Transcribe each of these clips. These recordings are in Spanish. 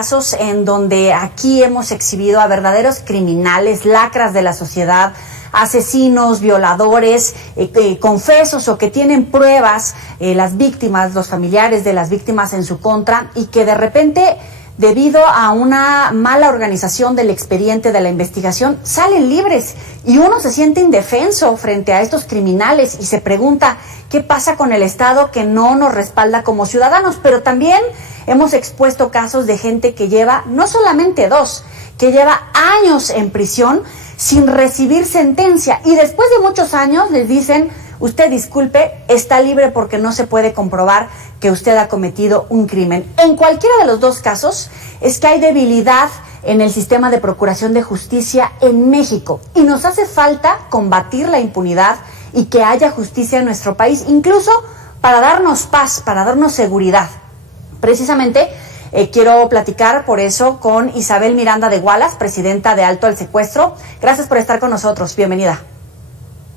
Casos en donde aquí hemos exhibido a verdaderos criminales, lacras de la sociedad, asesinos, violadores, confesos o que tienen pruebas, las víctimas, los familiares de las víctimas en su contra, y que de repente, debido a una mala organización del expediente de la investigación, salen libres y uno se siente indefenso frente a estos criminales y se pregunta qué pasa con el Estado que no nos respalda como ciudadanos. Pero también hemos expuesto casos de gente que lleva no solamente 2, que lleva años en prisión sin recibir sentencia, y después de muchos años les dicen: usted disculpe, está libre porque no se puede comprobar que usted ha cometido un crimen. En cualquiera de los dos casos es que hay debilidad en el sistema de procuración de justicia en México, y nos hace falta combatir la impunidad y que haya justicia en nuestro país, incluso para darnos paz, para darnos seguridad. Precisamente quiero platicar por eso con Isabel Miranda de Wallace, presidenta de Alto al Secuestro. Gracias por estar con nosotros, bienvenida.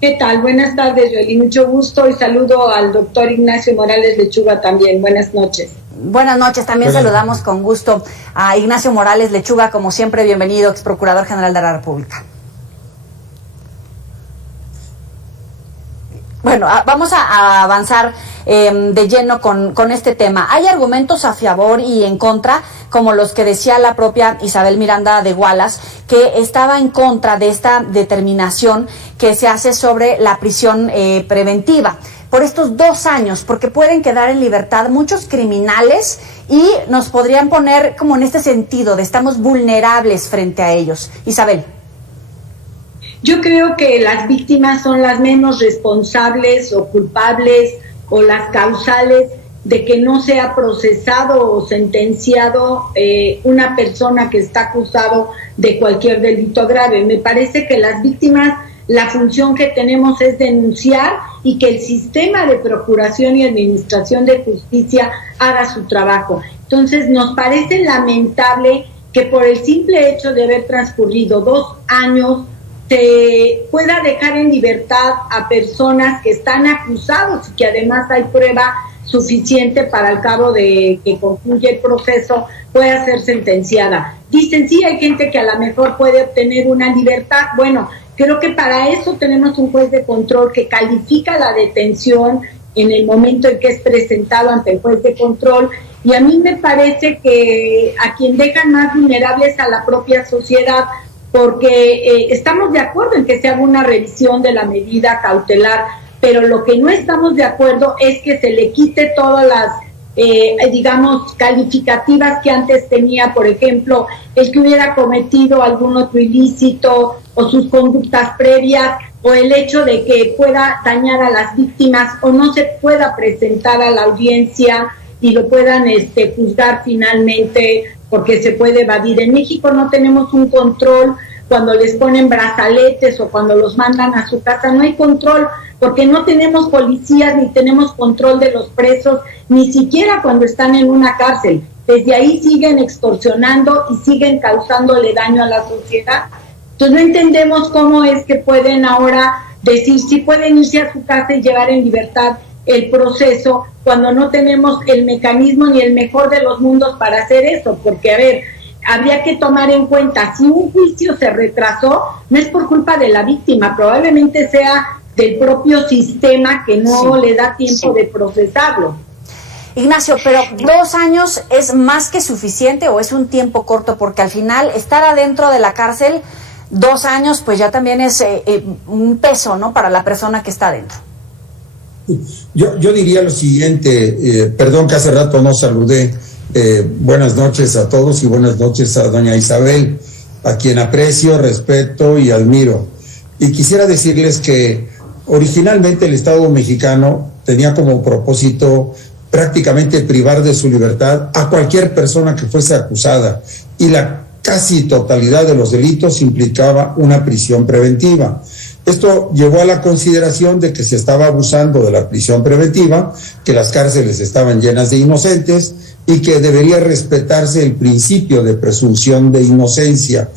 ¿Qué tal? Buenas tardes, Yoli, mucho gusto, y saludo al doctor Ignacio Morales Lechuga también. Buenas noches. Buenas noches, también saludamos con gusto a Ignacio Morales Lechuga, como siempre, bienvenido, ex procurador general de la República. Bueno, vamos a avanzar de lleno con este tema. Hay argumentos a favor y en contra, como los que decía la propia Isabel Miranda de Wallace, que estaba en contra de esta determinación que se hace sobre la prisión preventiva por estos 2 años, porque pueden quedar en libertad muchos criminales y nos podrían poner como en este sentido de estamos vulnerables frente a ellos. Isabel. Yo creo que las víctimas son las menos responsables o culpables o las causales de que no sea procesado o sentenciado una persona que está acusado de cualquier delito grave. Me parece que las víctimas, la función que tenemos es denunciar y que el sistema de procuración y administración de justicia haga su trabajo. Entonces, nos parece lamentable que por el simple hecho de haber transcurrido 2 años se pueda dejar en libertad a personas que están acusados y que además hay prueba suficiente para al cabo de que concluya el proceso pueda ser sentenciada. Dicen, sí, hay gente que a lo mejor puede obtener una libertad. Bueno, creo que para eso tenemos un juez de control que califica la detención en el momento en que es presentado ante el juez de control, y a mí me parece que a quien dejan más vulnerables a la propia sociedad, porque estamos de acuerdo en que se haga una revisión de la medida cautelar, pero lo que no estamos de acuerdo es que se le quite todas las, digamos, calificativas que antes tenía, por ejemplo, el que hubiera cometido algún otro ilícito o sus conductas previas, o el hecho de que pueda dañar a las víctimas o no se pueda presentar a la audiencia y lo puedan juzgar finalmente porque se puede evadir. En México no tenemos un control cuando les ponen brazaletes o cuando los mandan a su casa, no hay control porque no tenemos policías ni tenemos control de los presos, ni siquiera cuando están en una cárcel. Desde ahí siguen extorsionando y siguen causándole daño a la sociedad. Entonces no entendemos cómo es que pueden ahora decir si pueden irse a su casa y llevar en libertad el proceso cuando no tenemos el mecanismo ni el mejor de los mundos para hacer eso, porque a ver, habría que tomar en cuenta, si un juicio se retrasó, no es por culpa de la víctima, probablemente sea del propio sistema que no le da tiempo de procesarlo. Ignacio, pero 2 años es más que suficiente o es un tiempo corto, porque al final estar adentro de la cárcel 2 años pues ya también es un peso, ¿no?, para la persona que está adentro. Yo diría lo siguiente, perdón que hace rato no saludé, buenas noches a todos y buenas noches a doña Isabel, a quien aprecio, respeto y admiro. Y quisiera decirles que originalmente el Estado mexicano tenía como propósito prácticamente privar de su libertad a cualquier persona que fuese acusada, y la casi totalidad de los delitos implicaba una prisión preventiva. Esto llevó a la consideración de que se estaba abusando de la prisión preventiva, que las cárceles estaban llenas de inocentes y que debería respetarse el principio de presunción de inocencia.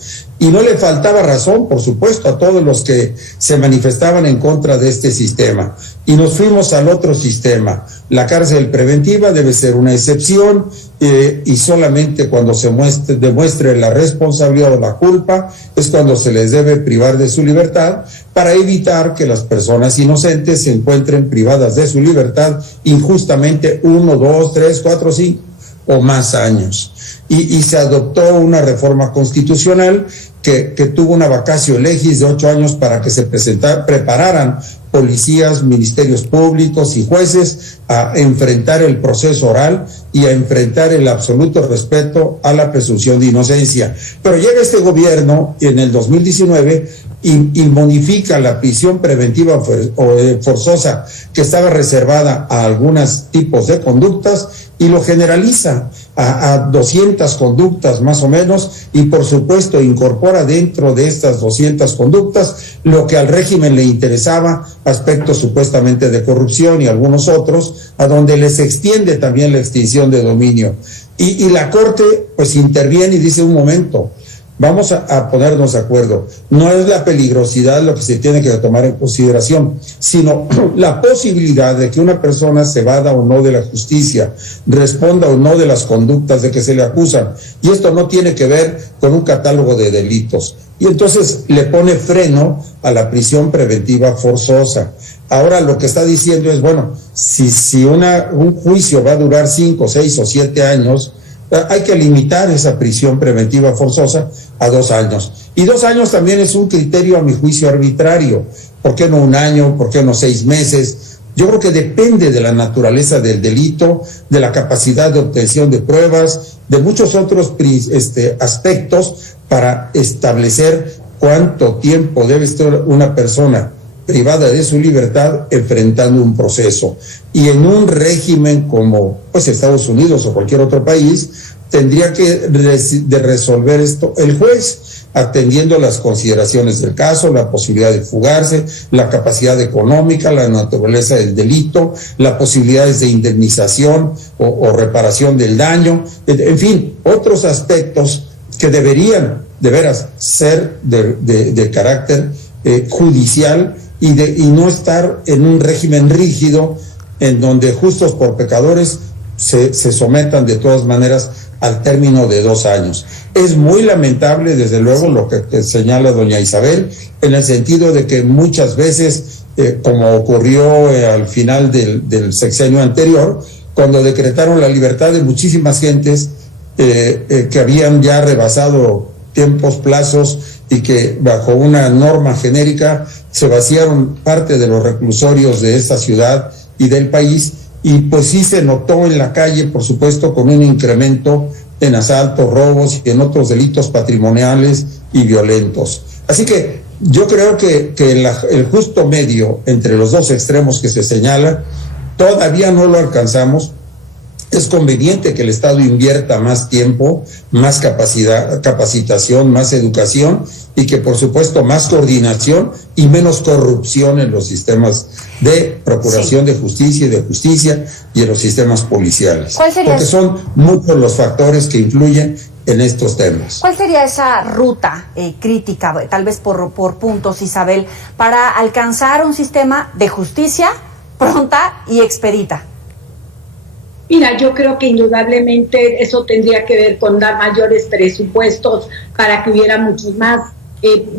Y no le faltaba razón, por supuesto, a todos los que se manifestaban en contra de este sistema. Y nos fuimos al otro sistema. La cárcel preventiva debe ser una excepción y solamente cuando se demuestre la responsabilidad o la culpa es cuando se les debe privar de su libertad, para evitar que las personas inocentes se encuentren privadas de su libertad injustamente 1, 2, 3, 4, 5 o más años. Y se adoptó una reforma constitucional que tuvo una vacatio legis de 8 años para que se prepararan policías, ministerios públicos y jueces a enfrentar el proceso oral y a enfrentar el absoluto respeto a la presunción de inocencia. Pero llega este gobierno en el 2019 y modifica la prisión preventiva forzosa que estaba reservada a algunos tipos de conductas y lo generaliza a 200 conductas más o menos, y por supuesto incorpora dentro de estas 200 conductas lo que al régimen le interesaba, aspectos supuestamente de corrupción y algunos otros, a donde les extiende también la extinción de dominio. Y la Corte pues interviene y dice: un momento, vamos a ponernos de acuerdo. No es la peligrosidad lo que se tiene que tomar en consideración, sino la posibilidad de que una persona se evada o no de la justicia, responda o no de las conductas de que se le acusan. Y esto no tiene que ver con un catálogo de delitos. Y entonces le pone freno a la prisión preventiva forzosa. Ahora lo que está diciendo es, bueno, si un juicio va a durar 5, 6 o 7 años, hay que limitar esa prisión preventiva forzosa a 2 años. Y 2 años también es un criterio, a mi juicio, arbitrario. ¿Por qué no 1 año? ¿Por qué no 6 meses? Yo creo que depende de la naturaleza del delito, de la capacidad de obtención de pruebas, de muchos otros aspectos para establecer cuánto tiempo debe estar una persona privada de su libertad enfrentando un proceso. Y en un régimen como pues Estados Unidos o cualquier otro país, tendría que resolver esto el juez, atendiendo las consideraciones del caso, la posibilidad de fugarse, la capacidad económica, la naturaleza del delito, las posibilidades de indemnización o reparación del daño, en fin, otros aspectos que deberían de veras ser de carácter judicial y no estar en un régimen rígido en donde justos por pecadores se sometan de todas maneras al término de 2 años. Es muy lamentable, desde luego, lo que señala doña Isabel, en el sentido de que muchas veces, como ocurrió al final del sexenio anterior, cuando decretaron la libertad de muchísimas gentes que habían ya rebasado tiempos, plazos, y que bajo una norma genérica se vaciaron parte de los reclusorios de esta ciudad y del país, y pues sí se notó en la calle, por supuesto, con un incremento en asaltos, robos y en otros delitos patrimoniales y violentos. Así que yo creo que el justo medio entre los dos extremos que se señala todavía no lo alcanzamos. Es conveniente que el Estado invierta más tiempo, más capacitación, más educación, y que por supuesto más coordinación y menos corrupción en los sistemas de procuración de justicia y en los sistemas policiales. ¿Cuál sería Porque son muchos los factores que influyen en estos temas. ¿Cuál sería esa ruta crítica, tal vez por puntos, Isabel, para alcanzar un sistema de justicia pronta y expedita? Mira, yo creo que indudablemente eso tendría que ver con dar mayores presupuestos para que hubiera muchos más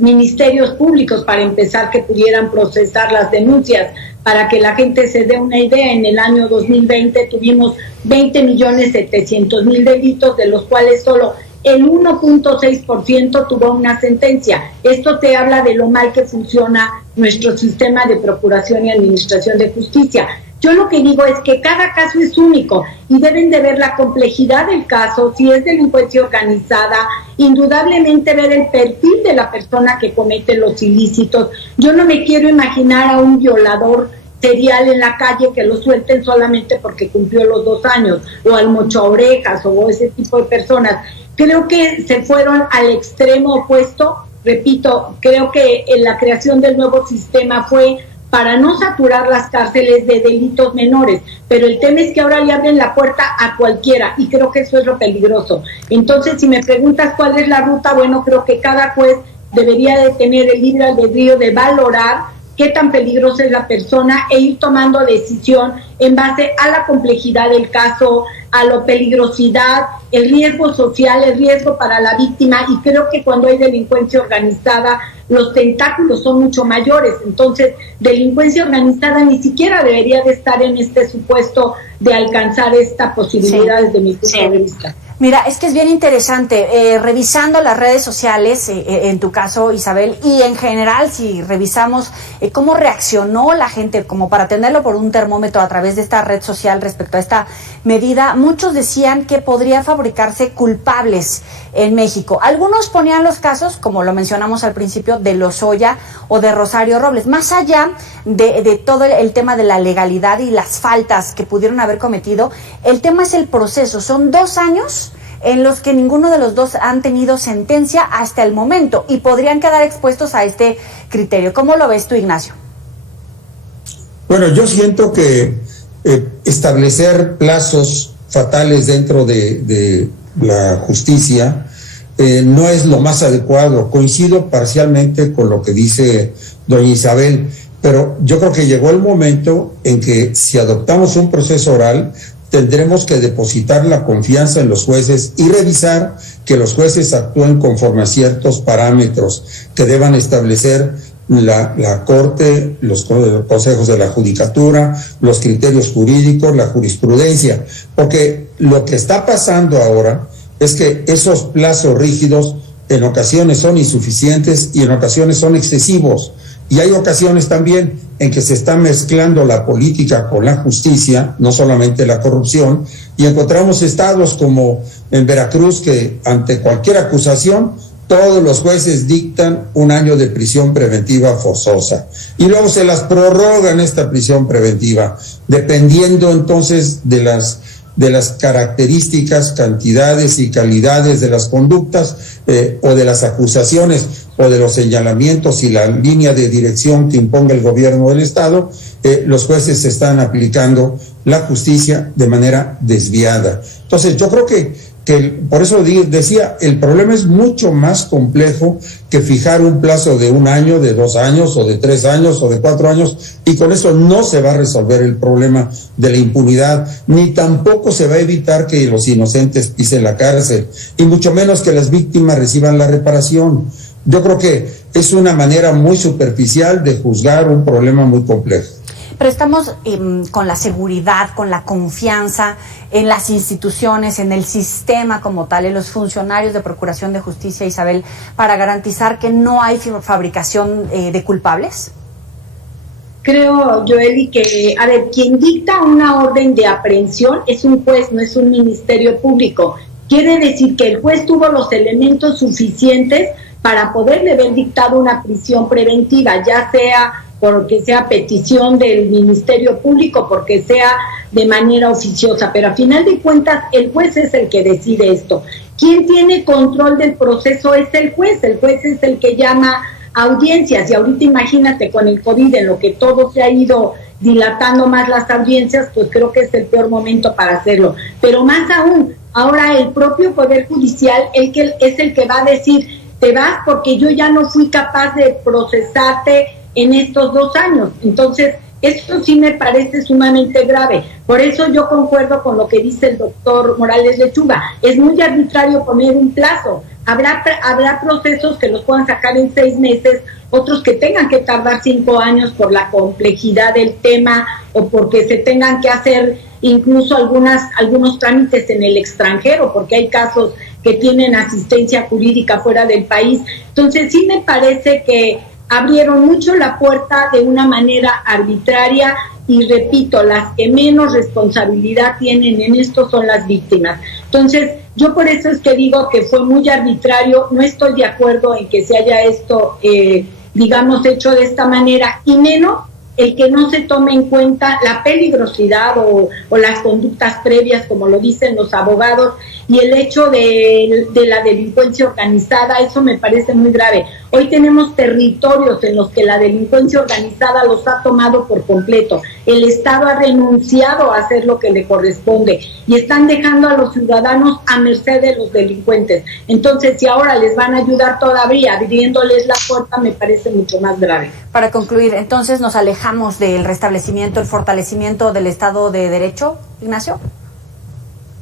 ministerios públicos, para empezar, que pudieran procesar las denuncias. Para que la gente se dé una idea, en el año 2020 tuvimos 20.700.000 delitos, de los cuales solo el 1.6% tuvo una sentencia. Esto te habla de lo mal que funciona nuestro sistema de procuración y administración de justicia. Yo lo que digo es que cada caso es único y deben de ver la complejidad del caso, si es delincuencia organizada, indudablemente ver el perfil de la persona que comete los ilícitos. Yo no me quiero imaginar a un violador serial en la calle que lo suelten solamente porque cumplió los 2 años, o al mochaorejas o ese tipo de personas. Creo que se fueron al extremo opuesto. Repito, creo que en la creación del nuevo sistema fue para no saturar las cárceles de delitos menores, pero el tema es que ahora le abren la puerta a cualquiera y creo que eso es lo peligroso. Entonces, si me preguntas cuál es la ruta, bueno, creo que cada juez debería de tener el libre albedrío de valorar qué tan peligrosa es la persona e ir tomando decisión en base a la complejidad del caso, a la peligrosidad, el riesgo social, el riesgo para la víctima, y creo que cuando hay delincuencia organizada, los tentáculos son mucho mayores. Entonces, delincuencia organizada ni siquiera debería de estar en este supuesto de alcanzar esta posibilidad desde mi punto de vista. Mira, es que es bien interesante, revisando las redes sociales, en tu caso, Isabel, y en general, si revisamos cómo reaccionó la gente, como para tenerlo por un termómetro a través de esta red social respecto a esta medida, muchos decían que podría fabricarse culpables en México. Algunos ponían los casos, como lo mencionamos al principio, de Lozoya o de Rosario Robles. Más allá de todo el tema de la legalidad y las faltas que pudieron haber cometido, el tema es el proceso. Son 2 años en los que ninguno de los dos han tenido sentencia hasta el momento y podrían quedar expuestos a este criterio. ¿Cómo lo ves tú, Ignacio? Bueno, yo siento que establecer plazos fatales dentro de la justicia no es lo más adecuado. Coincido parcialmente con lo que dice doña Isabel, pero yo creo que llegó el momento en que si adoptamos un proceso oral, tendremos que depositar la confianza en los jueces y revisar que los jueces actúen conforme a ciertos parámetros que deban establecer la Corte, los consejos de la Judicatura, los criterios jurídicos, la jurisprudencia, porque lo que está pasando ahora es que esos plazos rígidos en ocasiones son insuficientes y en ocasiones son excesivos. Y hay ocasiones también en que se está mezclando la política con la justicia, no solamente la corrupción, y encontramos estados como en Veracruz que ante cualquier acusación todos los jueces dictan 1 año de prisión preventiva forzosa y luego se las prorrogan esta prisión preventiva, dependiendo entonces de las características, cantidades y calidades de las conductas o de las acusaciones o de los señalamientos y la línea de dirección que imponga el gobierno del Estado, los jueces están aplicando la justicia de manera desviada. Entonces yo creo que por eso decía, el problema es mucho más complejo que fijar un plazo de 1 año, de 2 años, o de 3 años, o de 4 años, y con eso no se va a resolver el problema de la impunidad, ni tampoco se va a evitar que los inocentes pisen la cárcel, y mucho menos que las víctimas reciban la reparación. Yo creo que es una manera muy superficial de juzgar un problema muy complejo. Pero estamos con la seguridad, con la confianza en las instituciones, en el sistema como tal, en los funcionarios de Procuración de Justicia, Isabel, para garantizar que no hay fabricación de culpables. Creo, Joely, que, quien dicta una orden de aprehensión es un juez, no es un ministerio público. Quiere decir que el juez tuvo los elementos suficientes para poderle haber dictado una prisión preventiva, ya sea porque sea petición del Ministerio Público, porque sea de manera oficiosa, pero a final de cuentas el juez es el que decide esto. Quien tiene control del proceso es el juez es el que llama audiencias, y ahorita imagínate con el COVID, en lo que todo se ha ido dilatando más las audiencias, pues creo que es el peor momento para hacerlo. Pero más aún, ahora el propio Poder Judicial es el que va a decir, te vas porque yo ya no fui capaz de procesarte en estos 2 años. Entonces, esto sí me parece sumamente grave. Por eso yo concuerdo con lo que dice el doctor Morales Lechuga. Es muy arbitrario poner un plazo. Habrá procesos que los puedan sacar en 6 meses, otros que tengan que tardar 5 años por la complejidad del tema o porque se tengan que hacer incluso algunos trámites en el extranjero, porque hay casos que tienen asistencia jurídica fuera del país. Entonces, sí me parece que abrieron mucho la puerta de una manera arbitraria y, repito, las que menos responsabilidad tienen en esto son las víctimas. Entonces, yo por eso es que digo que fue muy arbitrario, no estoy de acuerdo en que se haya esto, hecho de esta manera, y menos el que no se tome en cuenta la peligrosidad o las conductas previas, como lo dicen los abogados, y el hecho de la delincuencia organizada, eso me parece muy grave. Hoy tenemos territorios en los que la delincuencia organizada los ha tomado por completo. El Estado ha renunciado a hacer lo que le corresponde y están dejando a los ciudadanos a merced de los delincuentes. Entonces, si ahora les van a ayudar todavía abriéndoles la puerta, me parece mucho más grave. Para concluir, entonces, ¿nos alejamos del restablecimiento, el fortalecimiento del Estado de Derecho, Ignacio?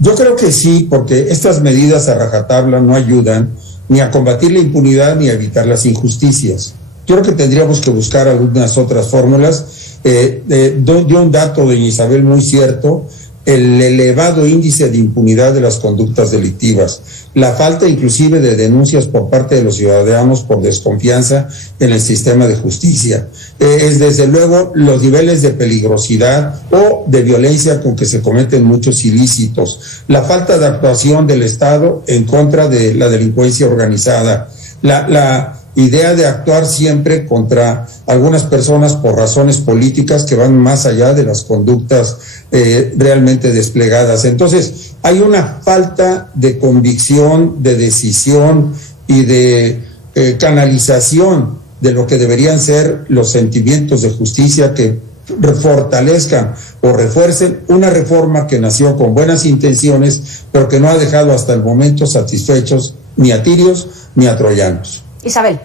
Yo creo que sí, porque estas medidas a rajatabla no ayudan ni a combatir la impunidad ni a evitar las injusticias. Yo creo que tendríamos que buscar algunas otras fórmulas. Dio un dato, doña Isabel, muy cierto: el elevado índice de impunidad de las conductas delictivas, la falta inclusive de denuncias por parte de los ciudadanos por desconfianza en el sistema de justicia, es desde luego los niveles de peligrosidad o de violencia con que se cometen muchos ilícitos, la falta de actuación del Estado en contra de la delincuencia organizada, la idea de actuar siempre contra algunas personas por razones políticas que van más allá de las conductas realmente desplegadas. Entonces, hay una falta de convicción, de decisión y de canalización de lo que deberían ser los sentimientos de justicia que fortalezcan o refuercen una reforma que nació con buenas intenciones, pero que no ha dejado hasta el momento satisfechos ni a tirios ni a troyanos. Isabel.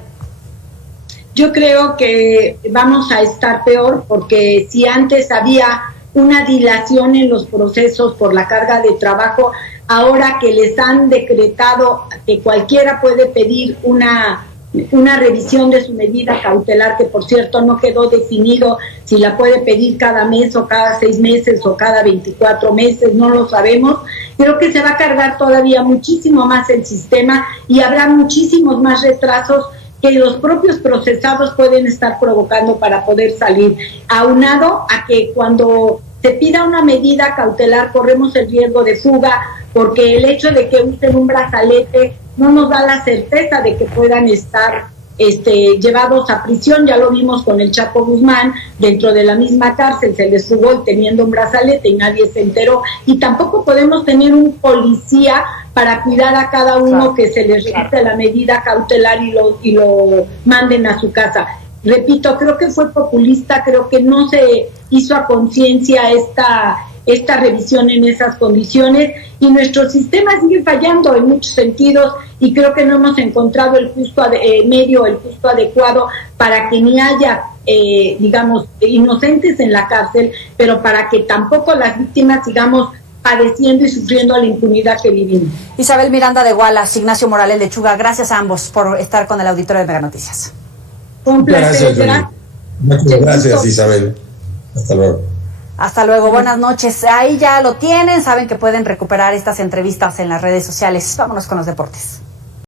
Yo creo que vamos a estar peor, porque si antes había una dilación en los procesos por la carga de trabajo, ahora que les han decretado que cualquiera puede pedir una revisión de su medida cautelar, que por cierto no quedó definido si la puede pedir cada mes o cada 6 meses o cada 24 meses, no lo sabemos. Creo que se va a cargar todavía muchísimo más el sistema y habrá muchísimos más retrasos que los propios procesados pueden estar provocando para poder salir, aunado a que cuando se pida una medida cautelar corremos el riesgo de fuga, porque el hecho de que usen un brazalete no nos da la certeza de que puedan estar llevados a prisión. Ya lo vimos con el Chapo Guzmán, dentro de la misma cárcel se les fugó y teniendo un brazalete y nadie se enteró, y tampoco podemos tener un policía para cuidar a cada uno, que se les revise la medida cautelar y lo manden a su casa. Repito, creo que fue populista, creo que no se hizo a conciencia esta revisión en esas condiciones, y nuestro sistema sigue fallando en muchos sentidos, y creo que no hemos encontrado el justo medio, el justo adecuado para que ni haya inocentes en la cárcel, pero para que tampoco las víctimas sigamos padeciendo y sufriendo la impunidad que vivimos. Isabel Miranda de Wallace, Ignacio Morales Lechuga, gracias a ambos por estar con el auditorio de Mega Noticias. Un placer. Gracias, Isabel. Hasta luego. Hasta luego, buenas noches. Ahí ya lo tienen, saben que pueden recuperar estas entrevistas en las redes sociales. Vámonos con los deportes.